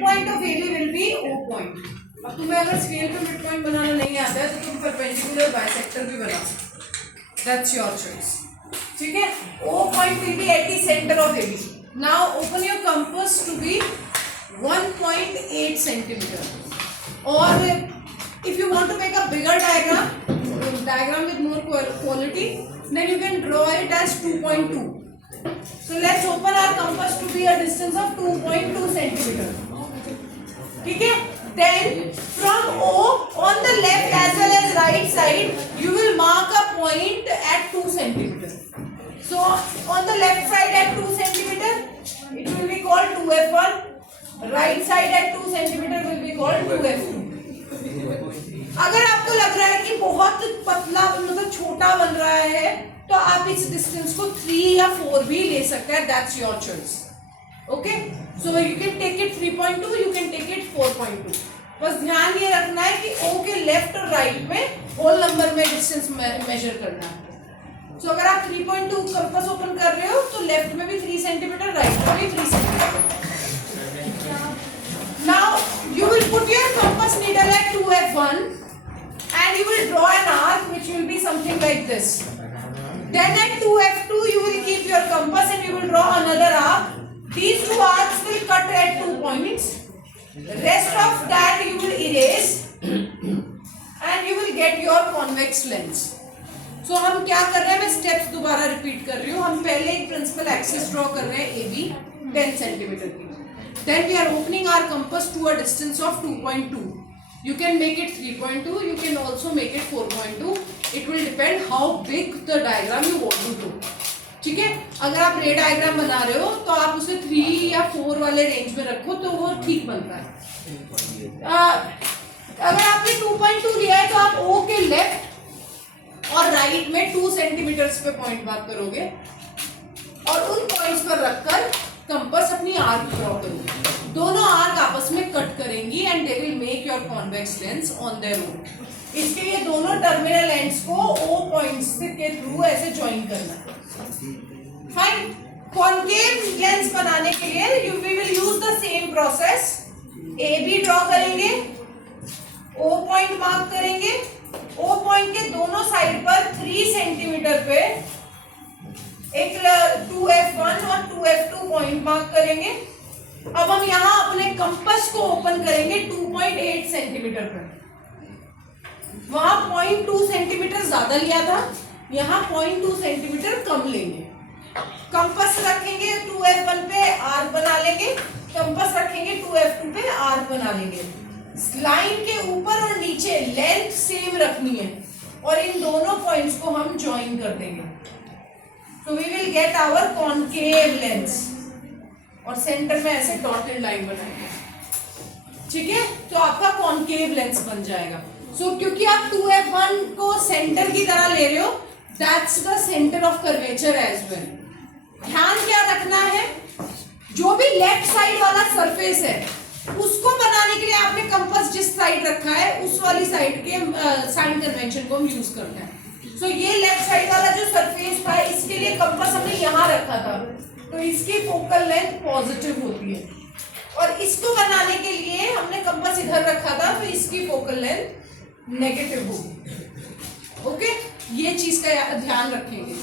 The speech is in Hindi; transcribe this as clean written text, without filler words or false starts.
Mid point of AB will be O point. अब तुम्हें अगर स्केल पे मिड पॉइंट बनाना नहीं आता है तो तुम परपेंडिकुलर बाइसेक्टर भी बना सकते, दैट्स योर चॉइस। ठीक है, O point will be at the centre of AB. Now open your compass to be 1.8 centimeter, or if you want to make a bigger diagram with more quality, then you can draw it as 2.2. So let's open our compass to be a distance of 2.2 centimeter. ठीक है, then from O on the left as well as right side you will mark a point at 2 centimeter. So on the left side at 2 centimeter it will be called 2f1. Right side at 2 centimetre will be called 2f2। अगर आपको लग रहा है कि बहुत पतला मतलब छोटा बन रहा है तो आप इस डिस्टेंस को 3 या 4 भी ले सकते हैं, that's your choice. Okay, so you can take it 3.2, you can take it 4.2। बस ध्यान ये रखना है कि O के लेफ्ट और राइट में होल नंबर में डिस्टेंस मेजर करना है। सो अगर आप 3.2 कंपास ओपन कर रहे हो तो लेफ्ट में भी 3 सेंटीमीटर, राइट में भी 3 centimetre. Now you will put your compass needle at 2f1 and you will draw an arc which will be something like this. Then at 2f2 you will keep your compass and you will draw another arc. These two arcs will cut at 2 points. Rest of that you will erase and you will get your convex lens. So हम क्या कर रहे हैं, मैं स्टेप्स दोबारा रिपीट कर रही हूँ। हम पहले एक प्रिंसिपल एक्सिस ड्रॉ कर रहे हैं AB 10 सेंटीमीटर की। Then we are opening our compass to a distance of 2.2. You can make it 3.2. You can also make it 4.2. It will depend how big the diagram you want to do. ठीक है, अगर आप रे डायग्राम बना रहे हो तो आप उसे 3 या 4 वाले रेंज में रखो तो वो ठीक बनता है। अगर आपने 2.2 लिया है तो आप O के लेफ्ट और राइट में 2 सेंटीमीटर पे पॉइंट मार्क करोगे और उन पॉइंट्स पर रखकर कंपास अपनी आर्क ड्रॉ करेंगे। दोनों आर्क आपस में कट करेंगी and they will make your convex lens on their own. इसके लिए दोनों टर्मिनल एंड्स को O पॉइंट्स के थ्रू ऐसे ज्वाइन करना। फाइन, कॉन्केव लेंस बनाने के लिए we will use the same process. AB draw करेंगे, O पॉइंट मार्क करेंगे, O पॉइंट के दोनों साइड पर 3 सेंटीमीटर पे एक 2f1 और 2f2 पॉइंट मार्क करेंगे। अब हम यहाँ अपने कंपास को ओपन करेंगे 2.8 सेंटीमीटर पर। वहां 0.2 सेंटीमीटर ज्यादा लिया था, यहाँ 0.2 सेंटीमीटर कम लेंगे। कंपास रखेंगे 2f1 पे आर्क बना लेंगे, कंपास रखेंगे 2f2 पे आर्क बना लेंगे। लाइन के ऊपर और नीचे लेंथ सेम रखनी है और इन दोनों पॉइंट्स को हम ज्वाइन कर देंगे। So we will get our concave lens और सेंटर में ऐसे डॉटेड लाइन बनाएंगे। ठीक है, तो आपका कॉन्केव लेंस बन जाएगा। सो क्योंकि आप 2f1 को सेंटर की तरह ले रहे हो, that's the centre of curvature as well. ध्यान क्या रखना है, जो भी लेफ्ट साइड वाला सरफेस है उसको बनाने के लिए आपने कंपास जिस साइड रखा है उस वाली साइड के साइन कन्वेंशन को हम यूज करते हैं। तो ये लेफ्ट साइड वाला जो सरफेस था इसके लिए कंपास हमने यहाँ रखा था तो इसकी फोकल लेंथ पॉजिटिव होती है, और इसको बनाने के लिए हमने कंपास इधर रखा था तो इसकी फोकल लेंथ नेगेटिव होगी। ओके, ये चीज का ध्यान रखेंगे।